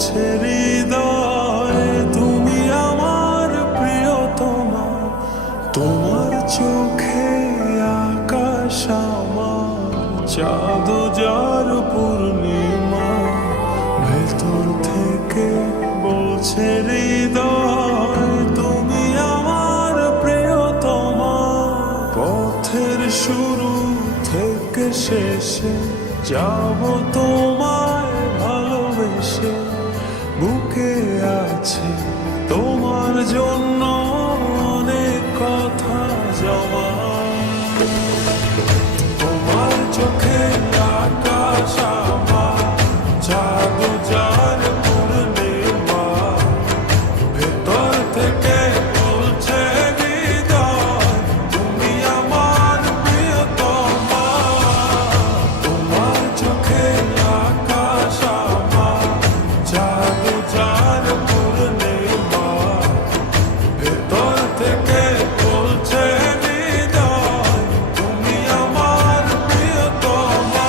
বলছে হৃদয় তুমি আমার প্রিয়তমা। তোমার চোখে আকাশ আমার, চাঁদ যার পূর্ণিমা। ভেতর থেকে বলছে হৃদয় তুমি আমার প্রিয়তমা। পথের শুরু থেকে শেষে যাব তোমায় ভালোবেসে। বুকে আছে তোমার জন্য অনেক কথা জমা। তোমার চোখে আকাশ আমার, চাঁদ যার পূর্ণিমা। ভেতর থেকে বলছে হৃদয় তুমি আমার প্রিয়তমা। তোমার চোখে আকাশ আমার, চাঁদ যার পূর্ণিমা। ভেতর থেকে বলছে হৃদয় তুমি আমার প্রিয়তমা।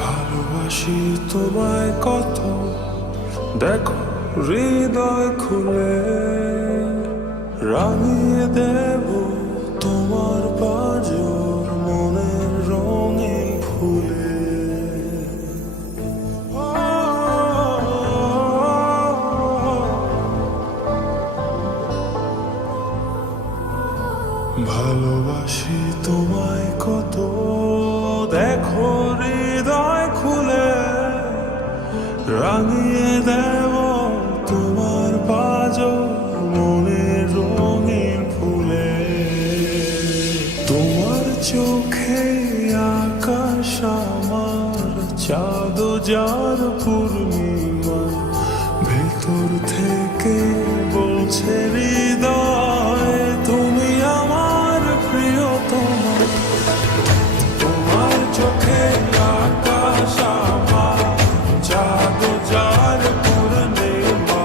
ভালোবাসি তোমায় কত, দেখো হৃদয় খুলে। রাঙিয়ে দেব তোমার পাঁজর মনের রঙে ফুলে। ভালোবাসি তোমায় কত, দেখো হৃদয় খুলে। রাঙিয়ে দেব তোমার পাঁজর মনের রঙিন ফুলে। তোমার চোখে আকাশ আমার, চাঁদ যার পূর্ণিমা। ভেতর থেকে বলছে হৃদয় তুমি আমার প্রিয়তমা। তোমার চোখে আকাশ আমার, চাঁদ যার পূর্ণিমা।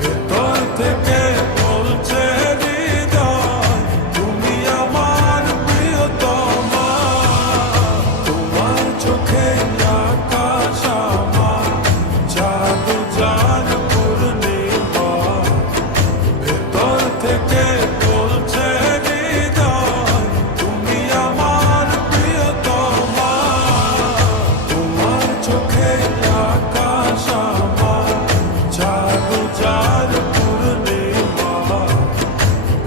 ভেতর থেকে বলছে হৃদয় তুমি আমার প্রিয়তমা। তোমার চোখে আকাশ আমার, চাঁদ যার পূর্ণিমা। ভেতর থেকে বলছে হৃদয় তুমি আমার প্রিয়তমা। তোমার চোখে আকাশ আমার, চাঁদ যার পূর্ণিমা।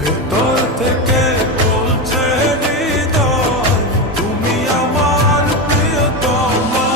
ভেতর থেকে বলছে হৃদয় তুমি আমার প্রিয়তমা।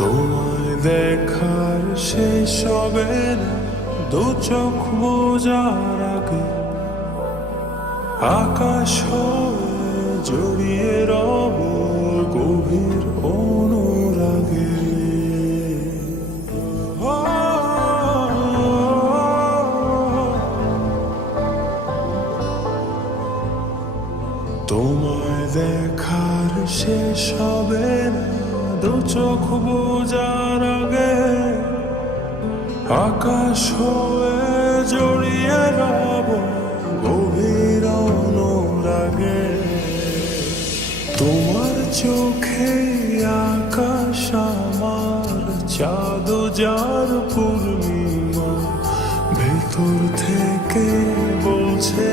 তোমায় দেখার শেষ হবে না দু চোখ বোঝার আগে। আকাশ হয়ে জড়িয়ে রব গভীর অনুরাগে। তোমায় দেখার শেষ হবে না দু চোখ বোঝার আগে। আকাশ হয়ে জড়িয়ে রব গভীর অনুরাগে। তোমার চোখে আকাশ আমার, চাঁদ যার পূর্ণিমা। ভেতর থেকে বলছে